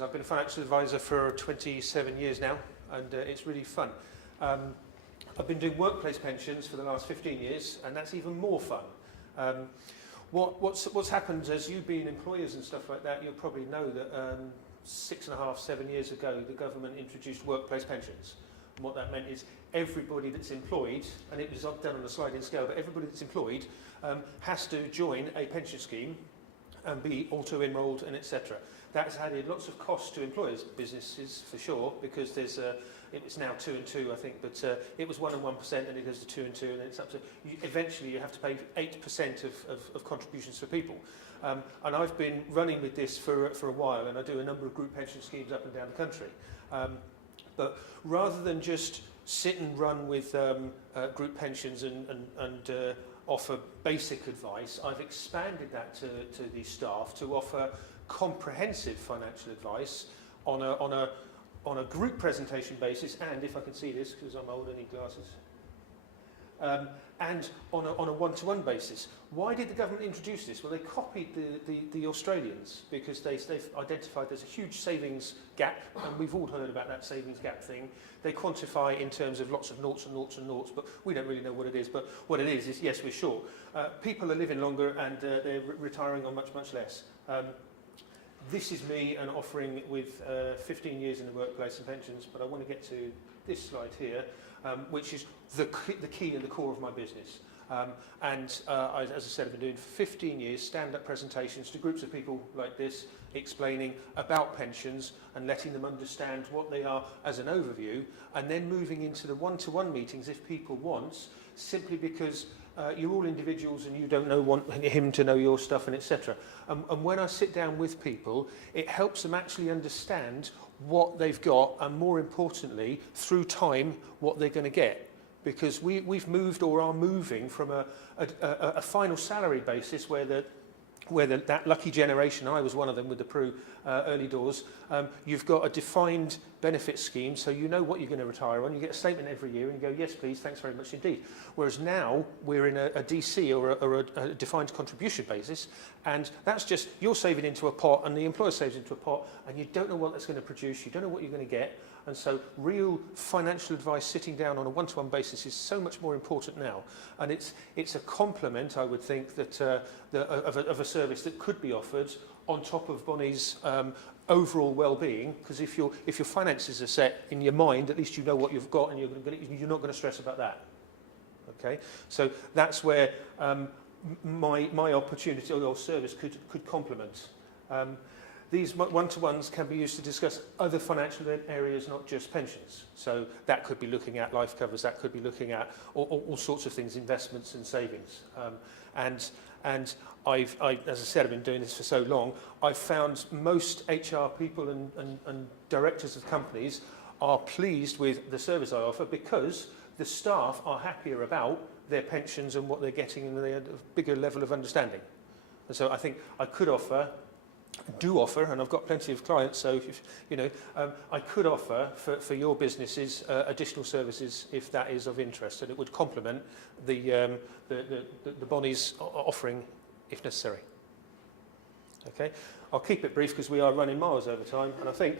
I've been a financial advisor for 27 years now, and it's really fun. I've been doing workplace pensions for the last 15 years, and that's even more fun. What's happened as you've been employers and stuff like that, you'll probably know that 6.5, 7 years ago, the government introduced workplace pensions. And what that meant is everybody that's employed, and it was done on a sliding scale, but everybody that's employed has to join a pension scheme and be auto-enrolled and etc. That's added lots of costs to employers' businesses for sure, because there's it's now 2 and 2 I think, but it was 1 and 1% and it goes to 2 and 2 and then it's up to, eventually you have to pay 8% of contributions for people. And I've been running with this for a while, and I do a number of group pension schemes up and down the country. But rather than just sit and run with group pensions and offer basic advice, I've expanded that to the staff to offer comprehensive financial advice on a group presentation basis, and if I can see this because I'm old and need glasses, and on a one-to-one basis. Why did the government introduce this? Well, they copied the Australians, because they've identified there's a huge savings gap, and we've all heard about that savings gap thing. They quantify in terms of lots of noughts and noughts and noughts, but we don't really know what it is. But what it is yes, we're short. People are living longer and they're retiring on much, much less. This is me and offering with 15 years in the workplace and pensions, but I want to get to this slide here, which is the key and the core of my business. As I said, I've been doing for 15 years stand-up presentations to groups of people like this, explaining about pensions and letting them understand what they are as an overview, and then moving into the one-to-one meetings if people want, simply because you're all individuals and you don't want him to know your stuff and etc. And when I sit down with people, it helps them actually understand what they've got, and more importantly, through time, what they're going to get. Because we've moved or are moving from a final salary basis where that lucky generation, I was one of them with the Prue early doors, you've got a defined benefit scheme, so you know what you're going to retire on. You get a statement every year and you go, yes please, thanks very much indeed. Whereas now we're in a DC or a defined contribution basis, and that's just you're saving into a pot and the employer saves into a pot, and you don't know what that's going to produce, you don't know what you're going to get. And so real financial advice sitting down on a one-to-one basis is so much more important now. And it's a complement, I would think, that of a service that could be offered on top of Bonnie's overall well-being, because if your finances are set in your mind, at least you know what you've got and you're not going to stress about that. Okay, so that's where my opportunity or service could complement. These one-to-ones can be used to discuss other financial areas, not just pensions. So that could be looking at life covers, that could be looking at all sorts of things, investments and savings. And as I said, I've been doing this for so long, I've found most HR people and directors of companies are pleased with the service I offer, because the staff are happier about their pensions and what they're getting, and they have a bigger level of understanding. And so I think I could do offer, and I've got plenty of clients, so if, I could offer for your businesses additional services if that is of interest, and it would complement the Bonnie's offering if necessary. Okay, I'll keep it brief because we are running miles over time, and I think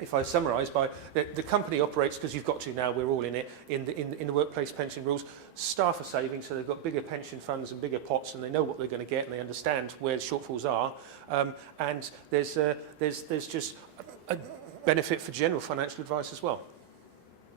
if I summarise, the company operates, because you've got to now, we're all in it, in the workplace pension rules. Staff are saving, so they've got bigger pension funds and bigger pots, and they know what they're going to get, and they understand where the shortfalls are. And there's just a benefit for general financial advice as well.